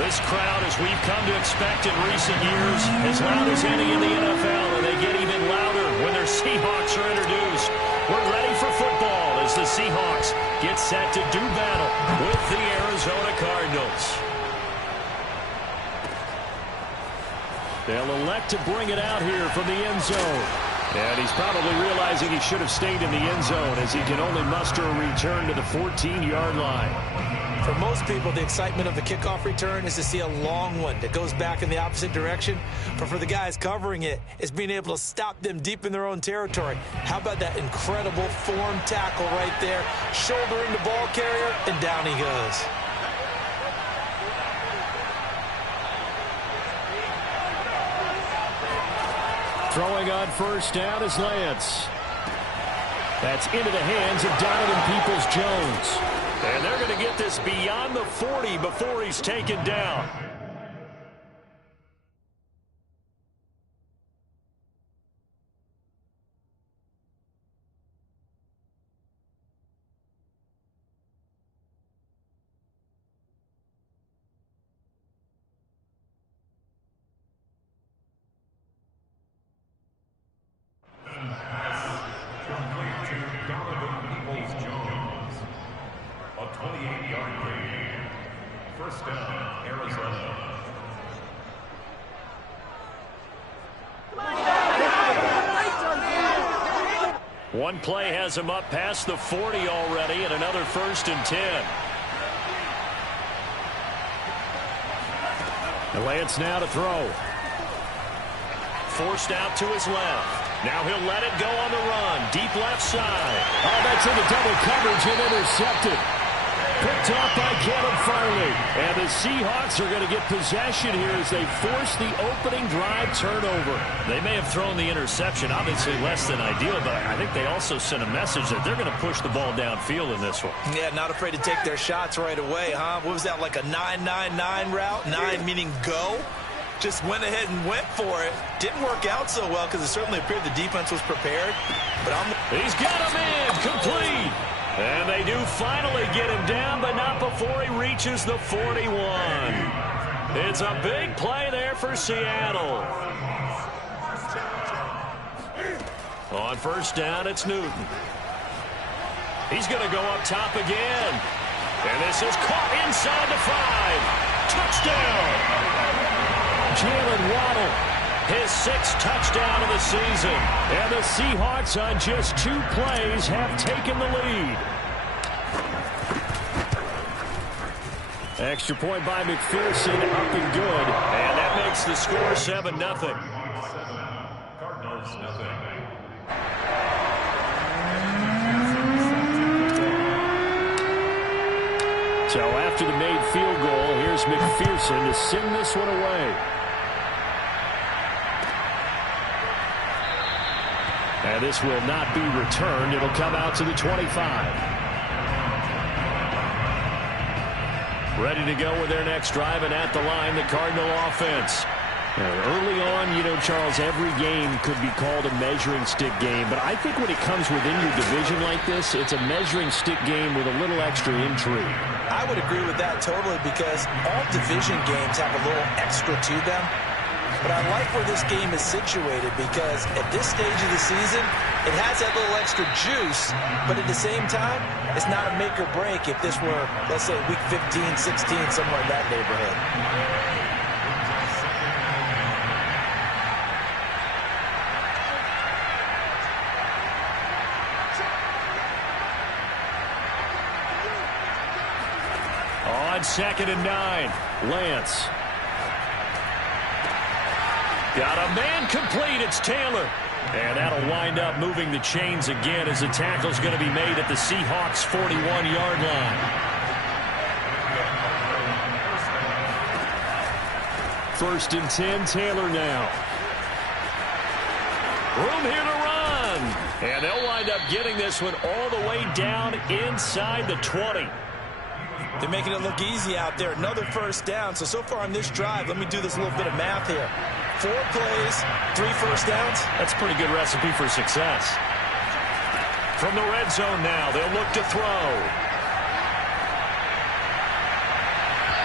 This crowd, as we've come to expect in recent years, as loud as any in the NFL, and they get even louder when their Seahawks are introduced. We're ready for football as the Seahawks get set to do battle with the Arizona Cardinals. They'll elect to bring it out here from the end zone. And he's probably realizing he should have stayed in the end zone as he can only muster a return to the 14-yard line. For most people, the excitement of the kickoff return is to see a long one that goes back in the opposite direction. But for the guys covering it, it's being able to stop them deep in their own territory. How about that incredible form tackle right there? Shouldering the ball carrier, and down he goes. Throwing on first down is Lance. That's into the hands of Donovan Peoples-Jones. And they're going to get this beyond the 40 before he's taken down. One play has him up past the 40 already, and another 1st and 10. And Lance now to throw. Forced out to his left. Now he'll let it go on the run. Deep left side. Oh, that's into double coverage and intercepted. Picked off by Caleb Farley. And the Seahawks are going to get possession here as they force the opening drive turnover. They may have thrown the interception, obviously less than ideal, but I think they also sent a message that they're going to push the ball downfield in this one. Yeah, not afraid to take their shots right away, huh? What was that, like a 9-9-9 route? 9 meaning go? Just went ahead and went for it. Didn't work out so well because it certainly appeared the defense was prepared. But he's got him in, complete. And they do finally get him down, but not before he reaches the 41. It's a big play there for Seattle. On first down, it's Newton. He's going to go up top again. And this is caught inside the 5. Touchdown. Jalen Waddle, his 6th touchdown of the season. And the Seahawks on just 2 plays have taken the lead. Extra point by McPherson, up and good. And that makes the score 7-0. Cardinals, nothing. So after the made field goal, here's McPherson to send this one away. And this will not be returned. It'll come out to the 25. Ready to go with their next drive, and at the line, the Cardinal offense. Early on, you know, Charles, every game could be called a measuring stick game. But I think when it comes within your division like this, it's a measuring stick game with a little extra intrigue. I would agree with that totally because all division games have a little extra to them. But I like where this game is situated because at this stage of the season, it has that little extra juice, but at the same time, it's not a make or break if this were, let's say, week 15, 16, somewhere in that neighborhood. On 2nd and 9, Lance. Got a man complete. It's Taylor. And that'll wind up moving the chains again as the tackle's going to be made at the Seahawks' 41-yard line. First and 10, Taylor now. Room here to run. And they'll wind up getting this one all the way down inside the 20. They're making it look easy out there. Another first down. So far on this drive, let me do this little bit of math here. 4 plays, 3 first downs. That's a pretty good recipe for success. From the red zone now, they'll look to throw.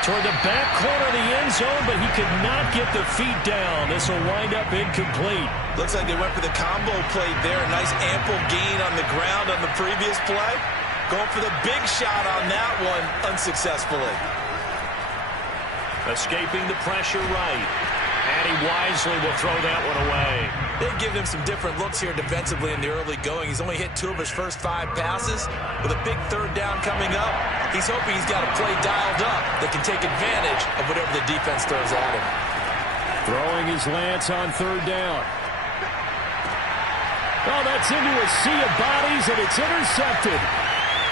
Toward the back corner of the zone, but he could not get the feet down. This will wind up incomplete. Looks like they went for the combo play there. A nice ample gain on the ground on the previous play. Going for the big shot on that one unsuccessfully. Escaping the pressure right. And he wisely will throw that one away. They've given him some different looks here defensively in the early going. He's only hit 2 of his first 5 passes. With a big 3rd down coming up, he's hoping he's got a play dialed up that can take advantage of whatever the defense throws at him. Throwing his lance on 3rd down. Oh, that's into a sea of bodies, and it's intercepted.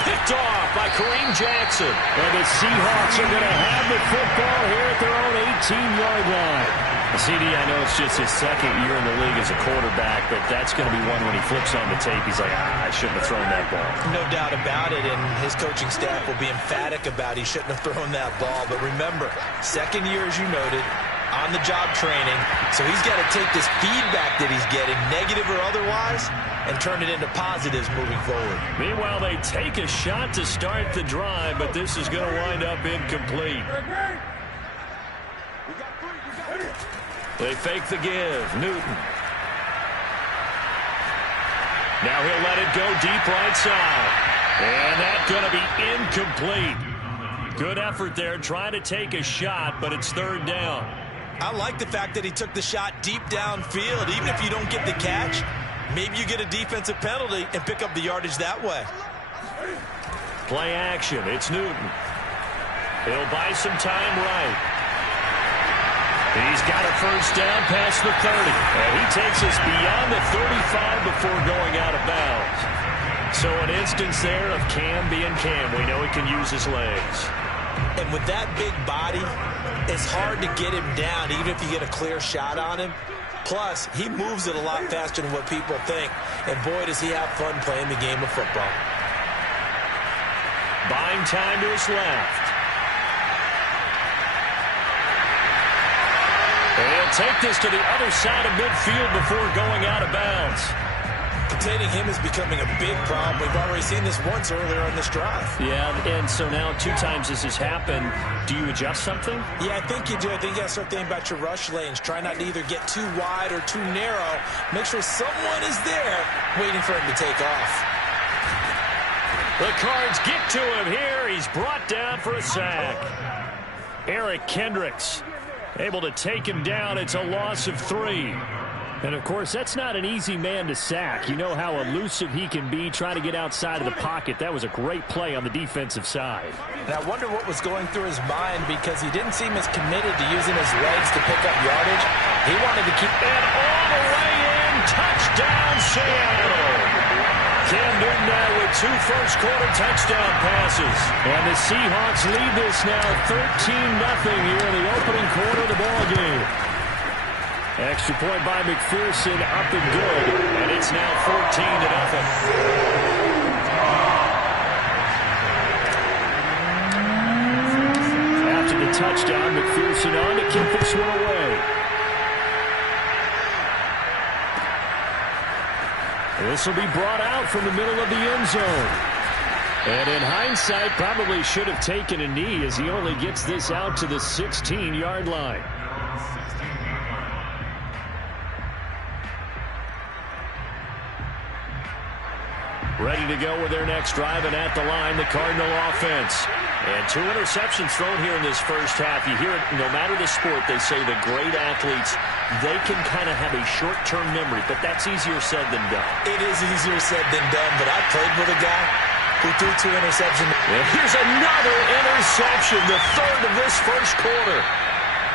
Picked off by Kareem Jackson. And the Seahawks are going to have the football here at their own 18-yard line. CD, I know it's just his 2nd year in the league as a quarterback, but that's going to be one when he flips on the tape. He's like, I shouldn't have thrown that ball. No doubt about it, and his coaching staff will be emphatic about he shouldn't have thrown that ball. But remember, 2nd year, as you noted, on-the-job training, so he's got to take this feedback that he's getting, negative or otherwise, and turn it into positives moving forward. Meanwhile, they take a shot to start the drive, but this is going to wind up incomplete. They fake the give. Newton. Now he'll let it go deep right side. And that's going to be incomplete. Good effort there trying to take a shot, but it's 3rd down. I like the fact that he took the shot deep downfield. Even if you don't get the catch, maybe you get a defensive penalty and pick up the yardage that way. Play action. It's Newton. He'll buy some time right. He's got a 1st down past the 30. And he takes us beyond the 35 before going out of bounds. So an instance there of Cam being Cam. We know he can use his legs. And with that big body, it's hard to get him down, even if you get a clear shot on him. Plus, he moves it a lot faster than what people think. And boy, does he have fun playing the game of football. Buying time to his left. He'll take this to the other side of midfield before going out of bounds. Containing him is becoming a big problem. We've already seen this once earlier on this drive. Yeah, and so now 2 times this has happened. Do you adjust something? Yeah, I think you do. I think you got to start thinking about your rush lanes. Try not to either get too wide or too narrow. Make sure someone is there waiting for him to take off. The Cards get to him here. He's brought down for a sack. Eric Kendricks able to take him down. It's a loss of 3. And, of course, that's not an easy man to sack. You know how elusive he can be trying to get outside of the pocket. That was a great play on the defensive side. And I wonder what was going through his mind, because he didn't seem as committed to using his legs to pick up yardage. He wanted to keep it all the way in. Touchdown, Seattle. Cam Newton now with 2 first-quarter touchdown passes. And the Seahawks lead this now 13-0 here in the opening quarter of the ballgame. Extra point by McPherson, up and good. And it's now 14-0. After the touchdown, McPherson on to kick this one away. This will be brought out from the middle of the end zone. And in hindsight, probably should have taken a knee, as he only gets this out to the 16-yard line. Ready to go with their next drive, and at the line, the Cardinal offense. And 2 interceptions thrown here in this first half. You hear it, no matter the sport, they say the great athletes, they can kind of have a short-term memory, but that's easier said than done. It is easier said than done, but I played with a guy who threw 2 interceptions. And here's another interception, the 3rd of this first quarter.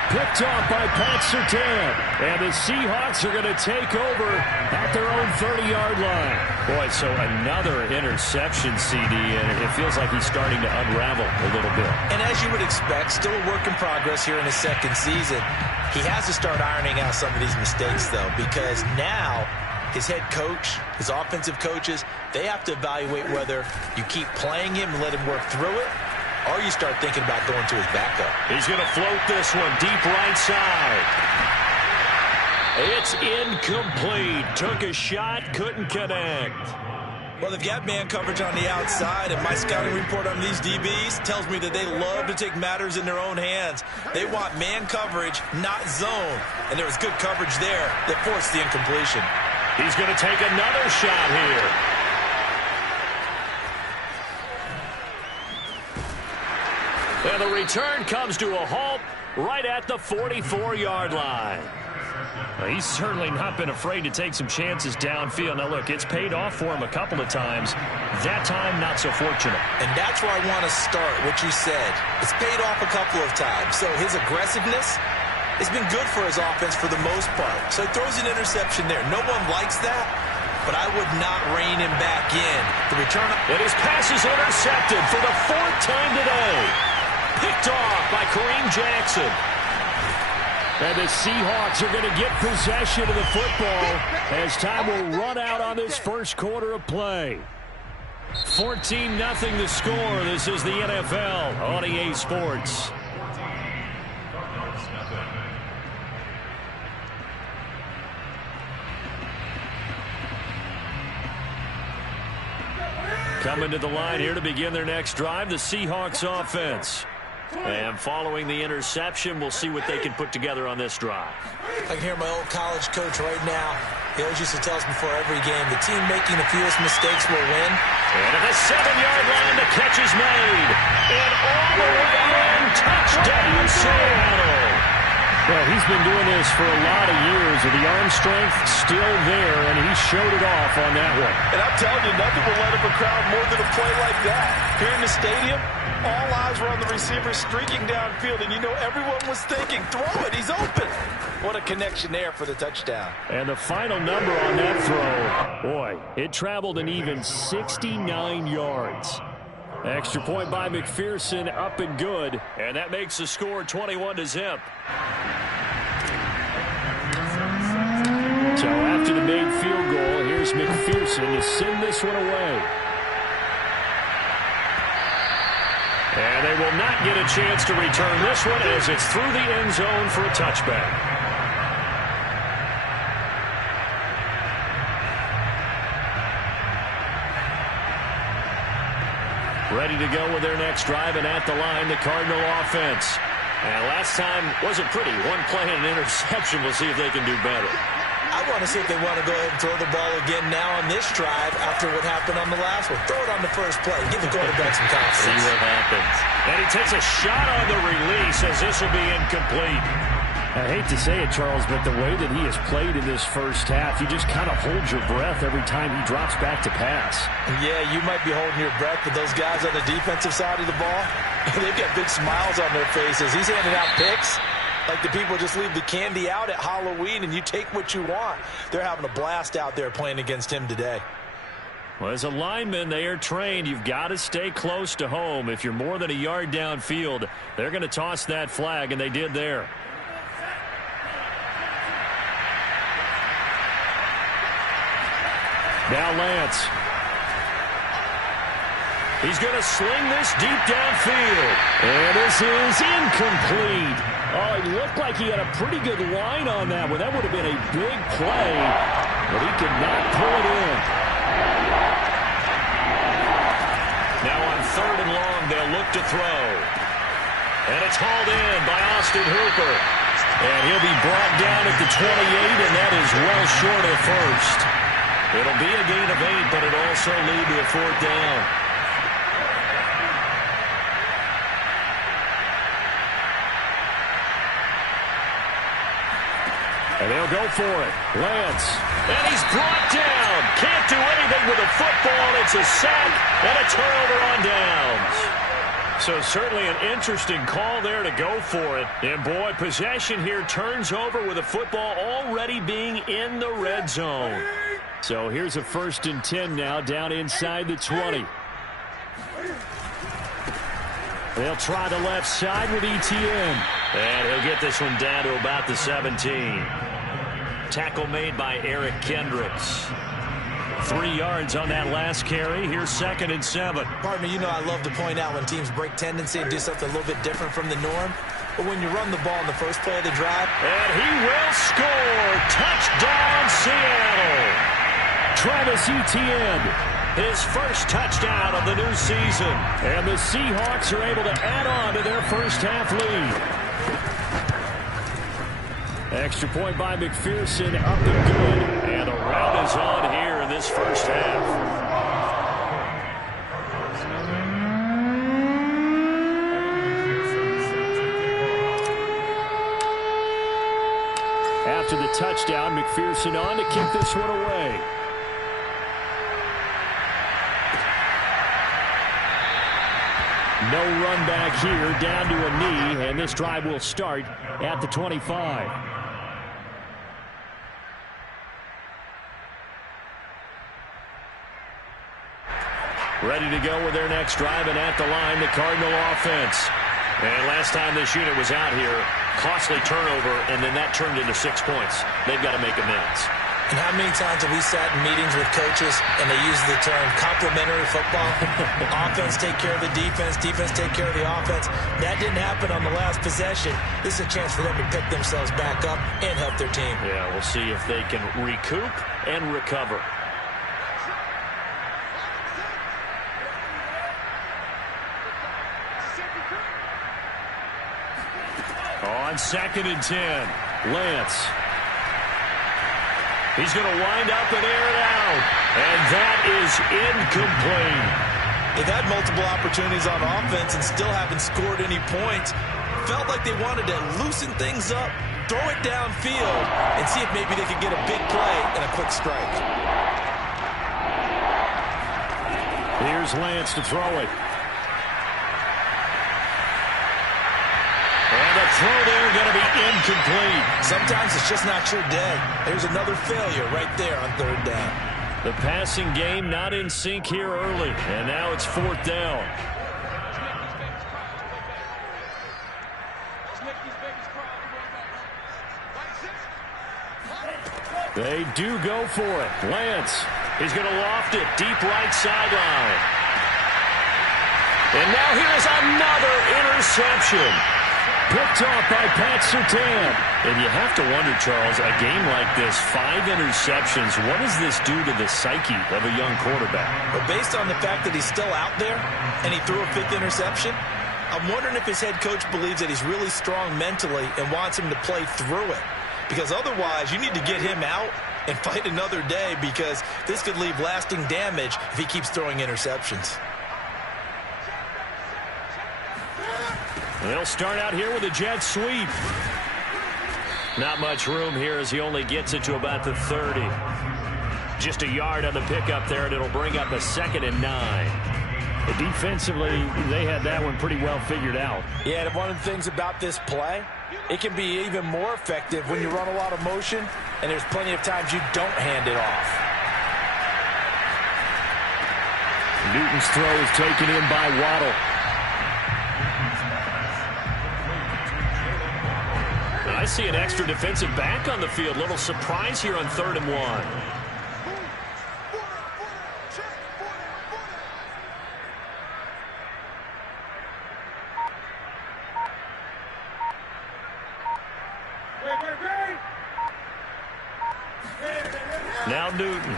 Picked off by Pat Surtain. And the Seahawks are going to take over at their own 30-yard line. Boy, so another interception, CD, and it feels like he's starting to unravel a little bit. And as you would expect, still a work in progress here in his 2nd season. He has to start ironing out some of these mistakes, though, because now his head coach, his offensive coaches, they have to evaluate whether you keep playing him and let him work through it, or you start thinking about going to his backup. He's going to float this one deep right side. It's incomplete. Took a shot, couldn't connect. Well, they've got man coverage on the outside, and my scouting report on these DBs tells me that they love to take matters in their own hands. They want man coverage, not zone. And there was good coverage there that forced the incompletion. He's going to take another shot here. And the return comes to a halt right at the 44-yard line. Well, he's certainly not been afraid to take some chances downfield. Now, look, it's paid off for him a couple of times. That time, not so fortunate. And that's where I want to start, what you said. It's paid off a couple of times. So his aggressiveness has been good for his offense for the most part. So he throws an interception there. No one likes that, but I would not rein him back in. The return. And his pass is intercepted for the 4th time today. Picked off by Kareem Jackson. And the Seahawks are going to get possession of the football as time will run out on this first quarter of play. 14-0 the score. This is the NFL on EA Sports. Coming to the line here to begin their next drive, the Seahawks offense. And following the interception, we'll see what they can put together on this drive. I can hear my old college coach right now. He always used to tell us before every game, the team making the fewest mistakes will win. And at the 7-yard line, the catch is made. And all the way in, touchdown Seattle. Well, he's been doing this for a lot of years, and the arm strength still there, and he showed it off on that one. And I'm telling you, nothing will let up a crowd more than a play like that. Here in the stadium, all eyes were on the receiver streaking downfield, and you know everyone was thinking, throw it, he's open. What a connection there for the touchdown. And the final number on that throw, boy, it traveled an even 69 yards. Extra point by McPherson, up and good. And that makes the score 21-0. So after the made field goal, here's McPherson to send this one away. And they will not get a chance to return this one as it's through the end zone for a touchback. Ready to go with their next drive, and at the line, the Cardinal offense. And last time wasn't pretty. One play and an interception. We'll see if they can do better. I want to see if they want to go ahead and throw the ball again now on this drive after what happened on the last one. Throw it on the first play. Give the quarterback some confidence. See what happens. And he takes a shot on the release as this will be incomplete. I hate to say it, Charles, but the way that he has played in this first half, you just kind of hold your breath every time he drops back to pass. Yeah, you might be holding your breath, but those guys on the defensive side of the ball, they've got big smiles on their faces. He's handing out picks like the people just leave the candy out at Halloween and you take what you want. They're having a blast out there playing against him today. Well, as a lineman, they are trained. You've got to stay close to home. If you're more than a yard downfield, they're going to toss that flag, and they did there. Now Lance. He's going to sling this deep downfield. And this is incomplete. Oh, it looked like he had a pretty good line on that one. That would have been a big play, but he could not pull it in. Now on 3rd and long, they'll look to throw. And it's hauled in by Austin Hooper. And he'll be brought down at the 28, and that is well short of first. It'll be a gain of 8, but it'll also lead to a 4th down. And they'll go for it. Lance. And he's brought down. Can't do anything with the football. It's a sack and a turnover on downs. So certainly an interesting call there to go for it. And boy, possession here turns over with the football already being in the red zone. So here's a 1st and 10 now down inside the 20. They'll try the left side with Etienne. And he'll get this one down to about the 17. Tackle made by Eric Kendricks. 3 yards on that last carry. Here's 2nd and 7. Partner, you know I love to point out when teams break tendency and do something a little bit different from the norm. But when you run the ball in the first play of the drive. And he will score. Touchdown, Seattle. Travis Etienne. his first touchdown of the new season. And the Seahawks are able to add on to their first half lead. Extra point by McPherson, up and good. And the round is on here in this first half. After the touchdown, McPherson on to kick this one away. No run back here, down to a knee, and this drive will start at the 25. Ready to go with their next drive, and at the line, the Cardinal offense. And last time this unit was out here, costly turnover, and then that turned into 6 points. They've got to make amends. And how many times have we sat in meetings with coaches and they use the term complementary football? Offense take care of the defense, defense take care of the offense. That didn't happen on the last possession. This is a chance for them to pick themselves back up and help their team. Yeah, we'll see if they can recoup and recover. On 2nd and 10, Lance. He's going to wind up and air it out. And that is incomplete. They've had multiple opportunities on offense and still haven't scored any points. Felt like they wanted to loosen things up, throw it downfield, and see if maybe they could get a big play and a quick strike. Here's Lance to throw it. Throw there going to be incomplete. Sometimes it's just not your day. There's another failure right there on 3rd down. The passing game not in sync here early, and now it's 4th down. They do go for it. Lance, he's going to loft it deep right sideline. And now here's another interception. Picked off by Pat Surtain. And you have to wonder, Charles, a game like this, 5 interceptions, what does this do to the psyche of a young quarterback? But based on the fact that he's still out there and he threw a 5th interception, I'm wondering if his head coach believes that he's really strong mentally and wants him to play through it. Because otherwise, you need to get him out and fight another day, because this could leave lasting damage if he keeps throwing interceptions. They'll start out here with a jet sweep. Not much room here as he only gets it to about the 30. Just a yard on the pickup there, and it'll bring up a 2nd and 9. Defensively, they had that one pretty well figured out. Yeah, and one of the things about this play, it can be even more effective when you run a lot of motion, and there's plenty of times you don't hand it off. Newton's throw is taken in by Waddle. I see an extra defensive back on the field. Little surprise here on 3rd and 1. Now Newton.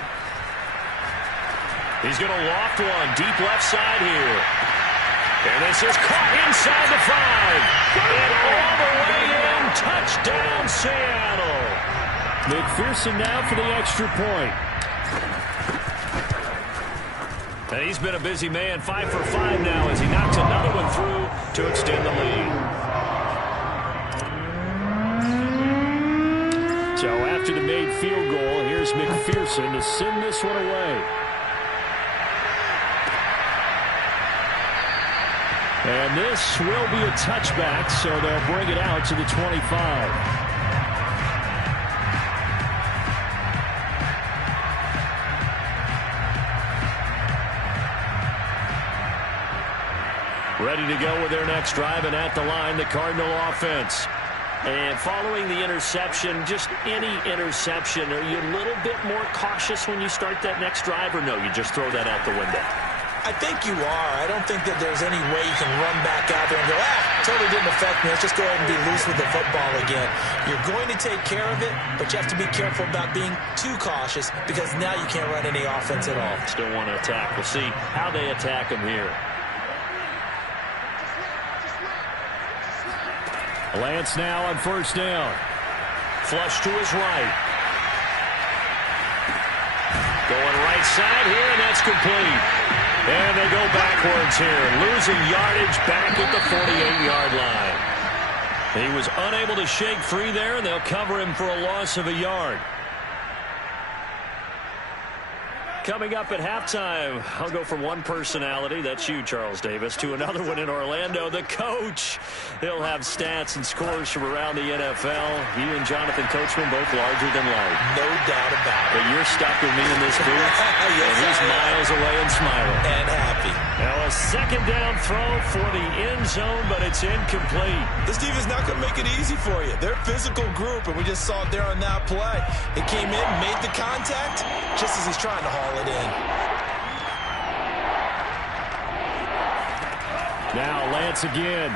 He's going to loft one deep left side here. And this is caught inside the 5. And all the way in. Touchdown, Seattle. McPherson now for the extra point. And he's been a busy man. 5 for 5 now as he knocks another one through to extend the lead. So after the made field goal, here's McPherson to send this one away. And this will be a touchback, so they'll bring it out to the 25. Ready to go with their next drive, and at the line, the Cardinal offense. And following the interception, just any interception, are you a little bit more cautious when you start that next drive, or no, you just throw that out the window? I think you are. I don't think that there's any way you can run back out there and go, totally didn't affect me. Let's just go ahead and be loose with the football again. You're going to take care of it, but you have to be careful about being too cautious because now you can't run any offense at all. Still want to attack. We'll see how they attack him here. Lance now on first down. Flush to his right. Going right side here, and that's complete. And they go backwards here, losing yardage back at the 48-yard line. He was unable to shake free there, and they'll cover him for a loss of a yard. Coming up at halftime, I'll go from one personality, that's you, Charles Davis, to another one in Orlando, the coach. He'll have stats and scores from around the NFL. You and Jonathan Coachman both larger than life. No doubt about it. But you're stuck with me in this booth, yes, and he's miles away and smiling. And happy. Now a second down throw for the end zone, but it's incomplete. This defense is not going to make it easy for you. They're a physical group, and we just saw it there on that play. It came in, made the contact, just as he's trying to haul it in. Now Lance again.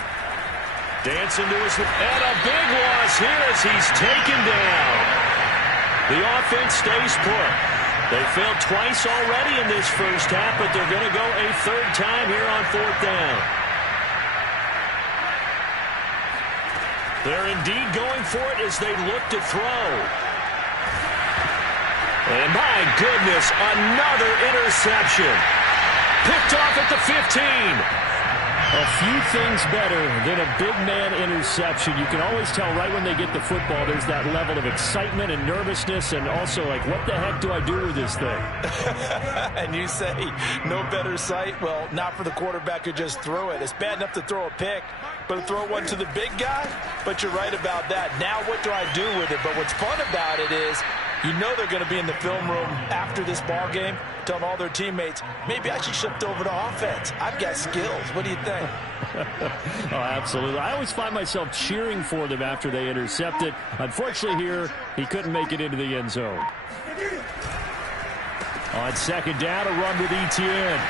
Dancing to his, and a big loss here as he's taken down. The offense stays put. They failed twice already in this first half, but they're going to go a third time here on fourth down. They're indeed going for it as they look to throw. And my goodness, another interception. Picked off at the 15. A few things better than a big man interception. You can always tell right when they get the football, there's that level of excitement and nervousness, and also like, what the heck do I do with this thing? And you say, no better sight? Well, not for the quarterback who just threw it. It's bad enough to throw a pick, but to throw one to the big guy? But you're right about that. Now what do I do with it? But what's fun about it is, you know they're going to be in the film room after this ball game, telling all their teammates, maybe I should shift over to offense. I've got skills. What do you think? Oh, absolutely. I always find myself cheering for them after they intercept it. Unfortunately here, he couldn't make it into the end zone. On second down, a run with Etienne.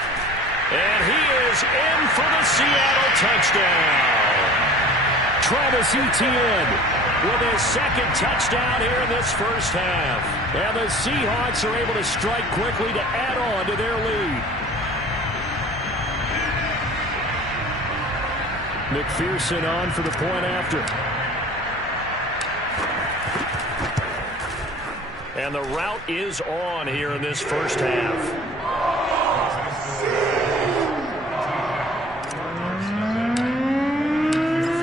And he is in for the Seattle touchdown. Travis Etienne with his second touchdown here in this first half. And the Seahawks are able to strike quickly to add on to their lead. McPherson on for the point after. And the route is on here in this first half.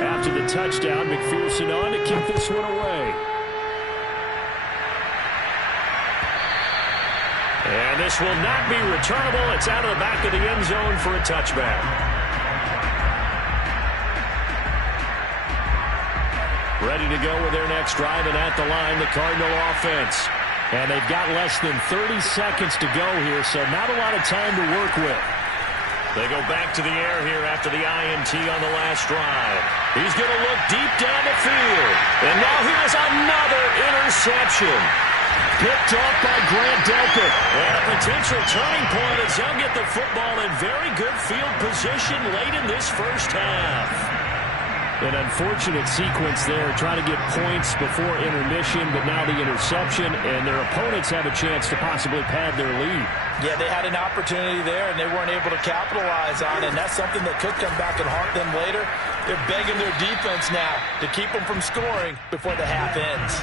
After the touchdown, McPherson on to keep this one away. And this will not be returnable. It's out of the back of the end zone for a touchback. Ready to go with their next drive, and at the line, the Cardinal offense. And they've got less than 30 seconds to go here, so not a lot of time to work with. They go back to the air here after the INT on the last drive. He's going to look deep down the field. And now here's another interception. Picked off by Grant Delpit. And a potential turning point as they'll get the football in very good field position late in this first half. An unfortunate sequence there, trying to get points before intermission, but now the interception, and their opponents have a chance to possibly pad their lead. Yeah, they had an opportunity there, and they weren't able to capitalize on it, and that's something that could come back and haunt them later. They're begging their defense now to keep them from scoring before the half ends.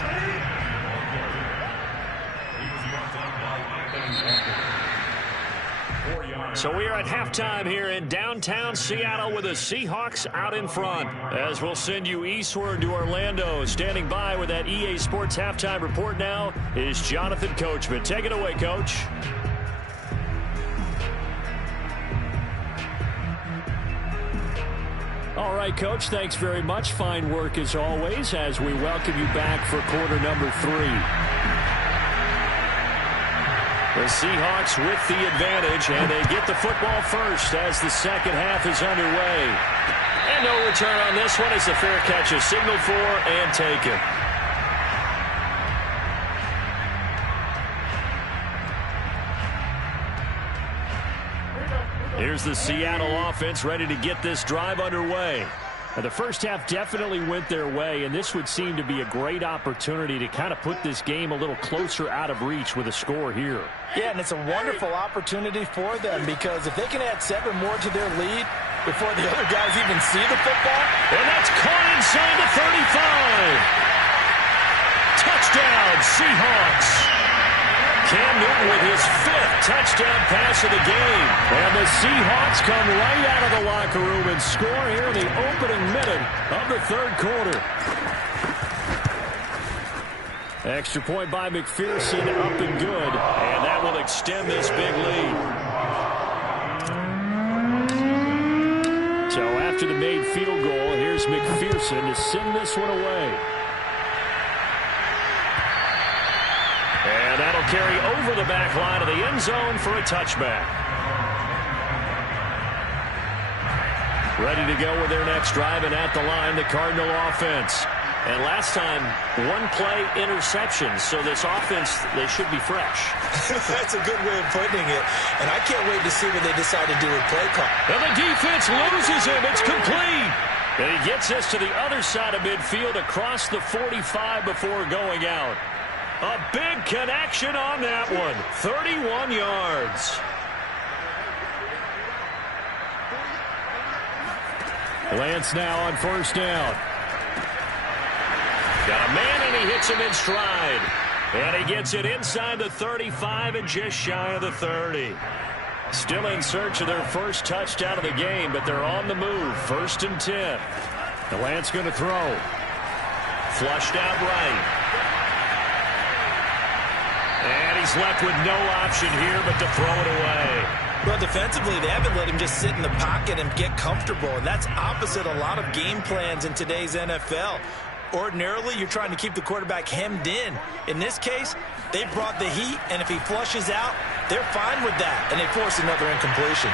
So we are at halftime here in downtown Seattle with the Seahawks out in front. As we'll send you eastward to Orlando. Standing by with that EA Sports halftime report now is Jonathan Coachman. Take it away, Coach. All right, Coach, thanks very much. Fine work as always as we welcome you back for quarter number 3. The Seahawks with the advantage, and they get the football first as the second half is underway. And no return on this one as the fair catch is signaled for and taken. Here's the Seattle offense ready to get this drive underway. Now, the first half definitely went their way, and this would seem to be a great opportunity to kind of put this game a little closer out of reach with a score here. Yeah, and it's a wonderful opportunity for them because if they can add 7 more to their lead before the other guys even see the football. And that's caught inside the 35. Touchdown, Seahawks. Cam Newton with his 5th touchdown pass of the game. And the Seahawks come right out of the locker room and score here in the opening minute of the 3rd quarter. Extra point by McPherson, up and good. And that will extend this big lead. So after the made field goal, here's McPherson to send this one away. And that'll carry over the back line of the end zone for a touchback. Ready to go with their next drive, and at the line, the Cardinal offense. And last time, 1-play interception, so this offense, they should be fresh. That's a good way of putting it, and I can't wait to see what they decide to do with play call. And the defense loses him. It's complete. And he gets us to the other side of midfield across the 45 before going out. A big connection on that one. 31 yards. Lance now on 1st down. Got a man, and he hits him in stride. And he gets it inside the 35 and just shy of the 30. Still in search of their first touchdown of the game, but they're on the move. 1st and 10. The Lance going to throw. Flushed out right. And he's left with no option here but to throw it away. Well, defensively, they haven't let him just sit in the pocket and get comfortable, and that's opposite a lot of game plans in today's NFL. Ordinarily, you're trying to keep the quarterback hemmed in. In this case, they brought the heat, and if he flushes out, they're fine with that, and they force another incompletion.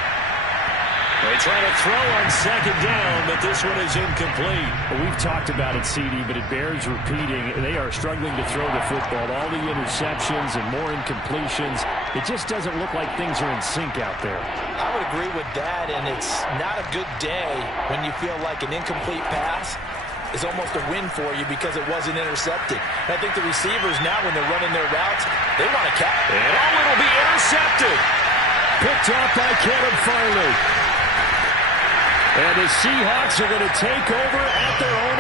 They try to throw on 2nd down, but this one is incomplete. Well, we've talked about it, CD, but it bears repeating. They are struggling to throw the football. All the interceptions and more incompletions. It just doesn't look like things are in sync out there. I would agree with that, and it's not a good day when you feel like an incomplete pass is almost a win for you because it wasn't intercepted. And I think the receivers now, when they're running their routes, they want to catch it. And it'll be intercepted. Picked off by Caleb Farley. And the Seahawks are going to take over at their own